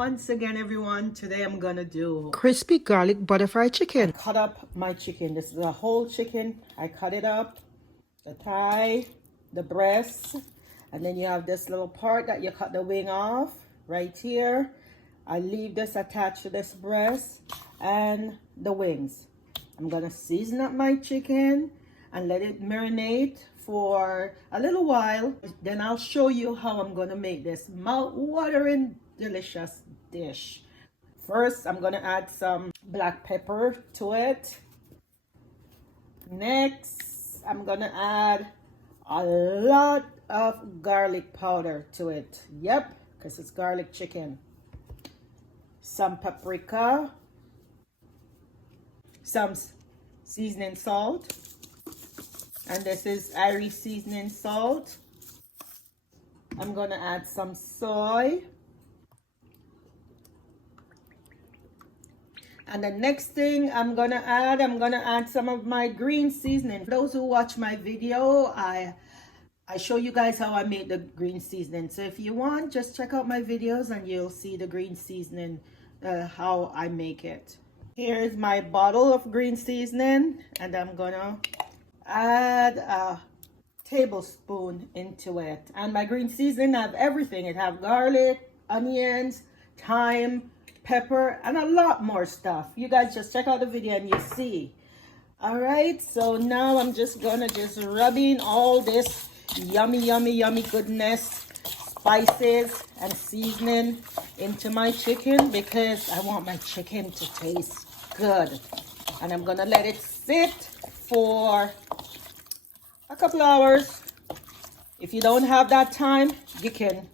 once again, everyone. Today I'm gonna do crispy garlic butter fried chicken. cut up my chicken. This is a whole chicken. I cut it up, the thigh, the breast, and then you have this little part that you cut the wing off right here. I leave this attached to this breast and the wings. I'm gonna season up my chicken and let it marinate for a little while. Then I'll show you how I'm gonna make this mouth-watering delicious dish. First, I'm gonna add some black pepper to it. Next, I'm gonna add a lot of garlic powder to it. Yep, because it's garlic chicken. Some paprika, some seasoning salt, and this is Irish seasoning salt. I'm gonna add some soy. And the next thing I'm gonna add some of my green seasoning. For those who watch my video, I show you guys how I make the green seasoning. So if you want, just check out my videos and you'll see the green seasoning, how I make it. Here's my bottle of green seasoning, and I'm gonna add a tablespoon into it. And my green seasoning have everything. It have garlic, onions, thyme, pepper, and a lot more stuff. You guys just check out the video and you see. All right, so now I'm just gonna rub in all this yummy goodness, spices and seasoning into my chicken, because I want my chicken to taste good. And I'm gonna let it sit for a couple hours. If you don't have that time, you can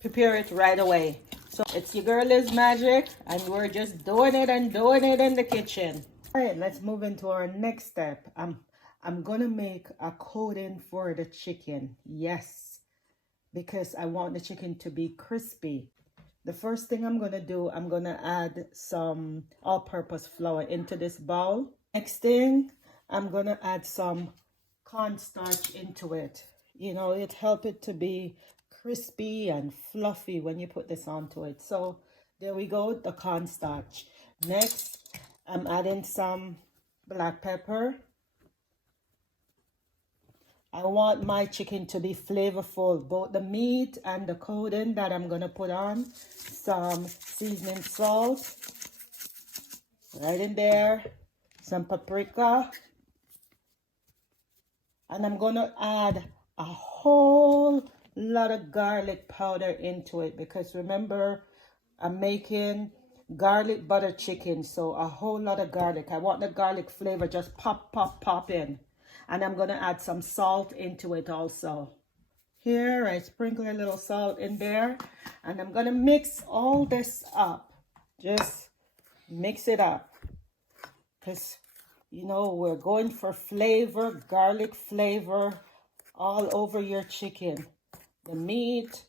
prepare it right away. So it's your girl Liz Magic, and we're just doing it in the kitchen. All right, let's move into our next step. I'm gonna make a coating for the chicken. Yes, because I want the chicken to be crispy. The first thing I'm gonna do, I'm gonna add some all-purpose flour into this bowl. Next thing, I'm gonna add some cornstarch into it. You know, it helps it to be crispy and fluffy when you put this onto it. So there we go, the cornstarch. Next, I'm adding some black pepper. I want my chicken to be flavorful, both the meat and the coating that I'm gonna put on. Some seasoning salt right in there, some paprika, and I'm gonna add a whole lot of garlic powder into it, because remember, I'm making garlic butter chicken, so a whole lot of garlic. I want the garlic flavor just pop in. And I'm gonna add some salt into it also. Here I sprinkle a little salt in there, and I'm gonna mix all this up. Just mix it up, because you know we're going for flavor, garlic flavor all over your chicken. The meat,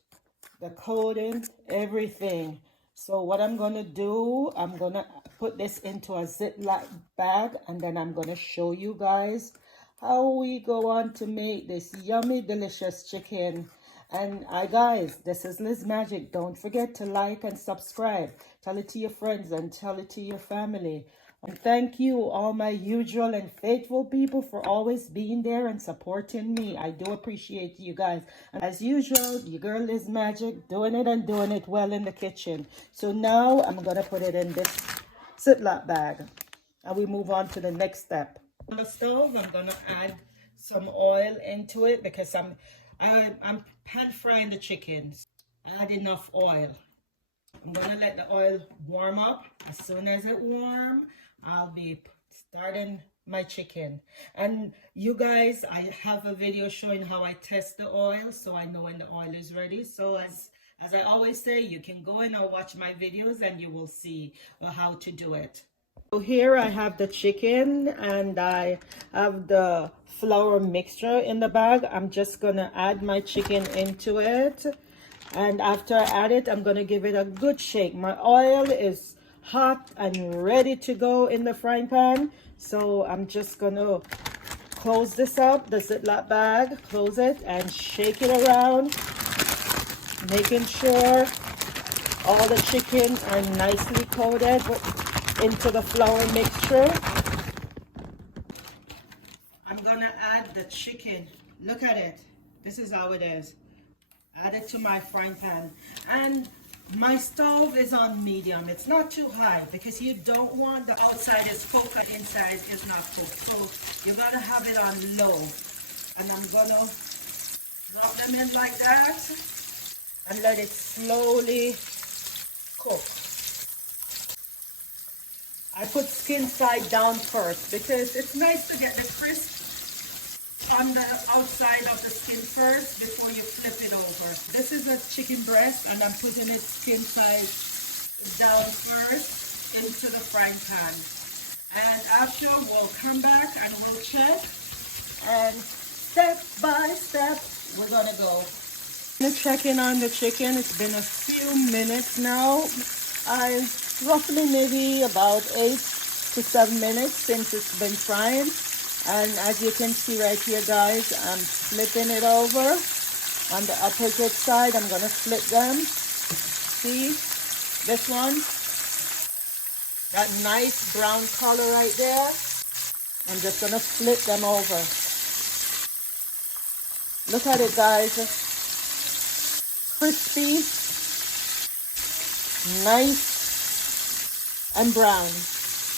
the coating, everything. So what I'm gonna do, I'm gonna put this into a Ziploc bag, and then I'm gonna show you guys how we go on to make this yummy, delicious chicken. And guys, this is Liz Magic. Don't forget to like and subscribe. Tell it to your friends and tell it to your family. And thank you, all my usual and faithful people, for always being there and supporting me. I do appreciate you guys. And as usual, your girl Liz Magic, doing it well in the kitchen. So now I'm gonna put it in this Ziploc bag, and we move on to the next step. On the stove, I'm gonna add some oil into it, because I'm pan frying the chicken. Add enough oil. I'm gonna let the oil warm up. As soon as it warms, I'll be starting my chicken. And you guys, I have a video showing how I test the oil, so I know when the oil is ready. So as I always say, you can go in and watch my videos and you will see how to do it. So here I have the chicken, and I have the flour mixture in the bag. I'm just gonna add my chicken into it. And after I add it, I'm gonna give it a good shake. My oil is hot and ready to go in the frying pan. So I'm just gonna close this up, the Ziploc bag, close it and shake it around, making sure All the chicken are nicely coated into the flour mixture. I'm gonna add the chicken. Look at it. This is how it is. Add it to my frying pan. And my stove is on medium. It's not too high because you don't want the outside is cooked and inside is not cooked. So you gotta have it on low. And I'm gonna drop them in like that and let it slowly cook. I put skin side down first because it's nice to get the crisp on the outside of the skin first before you flip it over. This is a chicken breast and I'm putting it skin side down first into the frying pan. And after we'll come back and we'll check, and step by step we're gonna go. I'm checking on the chicken. It's been a few minutes now. I roughly maybe about 8 to 7 minutes since it's been frying. And as you can see right here, guys, I'm flipping it over. On the opposite side, I'm gonna flip them. See this one? That nice brown color right there. I'm just gonna flip them over. Look at it, guys. Crispy, nice, and brown.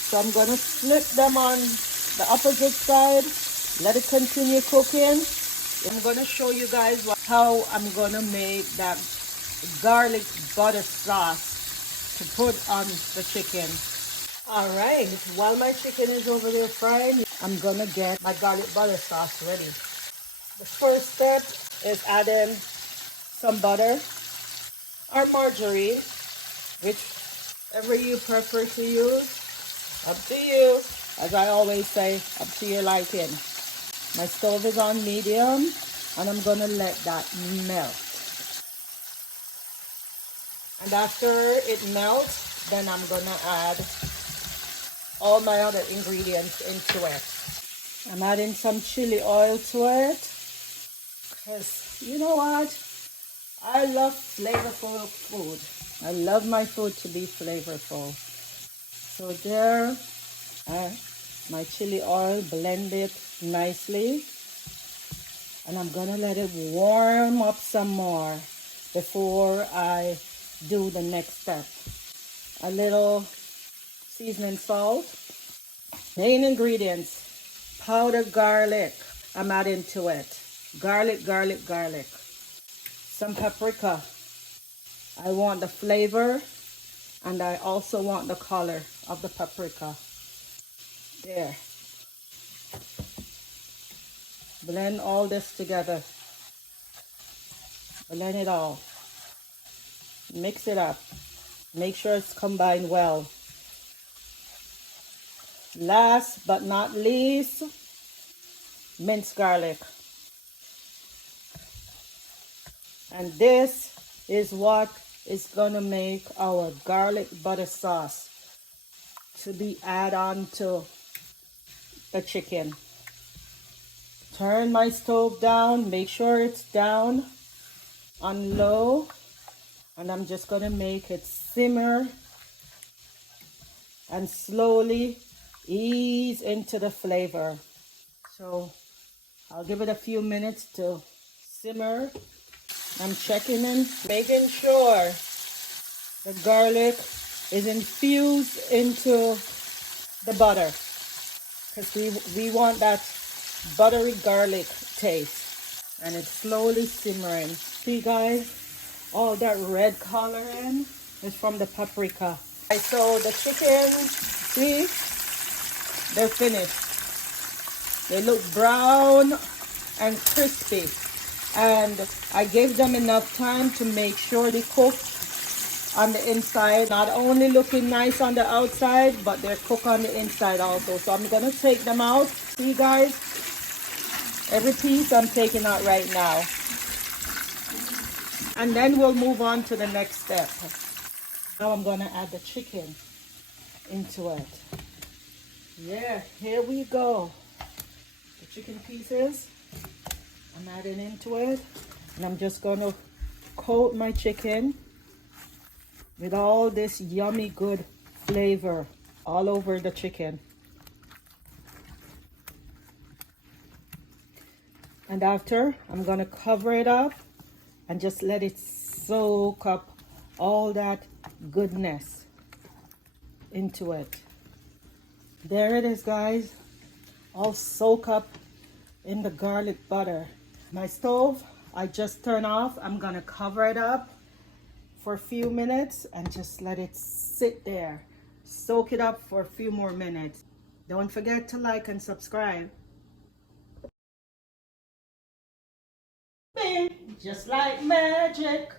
So I'm gonna flip them on the opposite side, let it continue cooking. I'm gonna show you guys how I'm gonna make that garlic butter sauce to put on the chicken. All right, while my chicken is over there frying, I'm gonna get my garlic butter sauce ready. The first step is adding some butter or margarine, whichever you prefer to use. Up to you. As I always say, up to your liking. My stove is on medium and I'm gonna let that melt. And after it melts, then I'm gonna add all my other ingredients into it. I'm adding some chili oil to it because you know what? I love flavorful food. I love my food to be flavorful. So there, my chili oil blended nicely. And I'm gonna let it warm up some more before I do the next step. A little seasoning salt. Main ingredients, powdered garlic. I'm adding to it. Garlic, garlic, garlic. Some paprika. I want the flavor and I also want the color of the paprika. There. Blend all this together. Blend it all. Mix it up. Make sure it's combined well. Last but not least, minced garlic. And this is what is gonna make our garlic butter sauce to be add on to the chicken. Turn my stove down, make sure it's down on low, and I'm just gonna make it simmer and slowly ease into the flavor. So I'll give it a few minutes to simmer. I'm checking in, making sure the garlic is infused into the butter because we want that buttery garlic taste. And it's slowly simmering. See guys, all that red coloring is from the paprika. So the chicken, see, they're finished. They look brown and crispy. And I gave them enough time to make sure they cook on the inside. Not only looking nice on the outside, but they're cooked on the inside also. So I'm gonna take them out. See guys, every piece I'm taking out right now. And then we'll move on to the next step. Now I'm gonna add the chicken into it. Yeah, here we go. The chicken pieces, I'm adding into it. And I'm just gonna coat my chicken with all this yummy good flavor all over the chicken. And after, I'm gonna cover it up and just let it soak up all that goodness into it. There it is, guys, all soak up in the garlic butter. My stove, I just turned off. I'm gonna cover it up for a few minutes and just let it sit there. Soak it up for a few more minutes. Don't forget to like and subscribe. Bing, just like magic.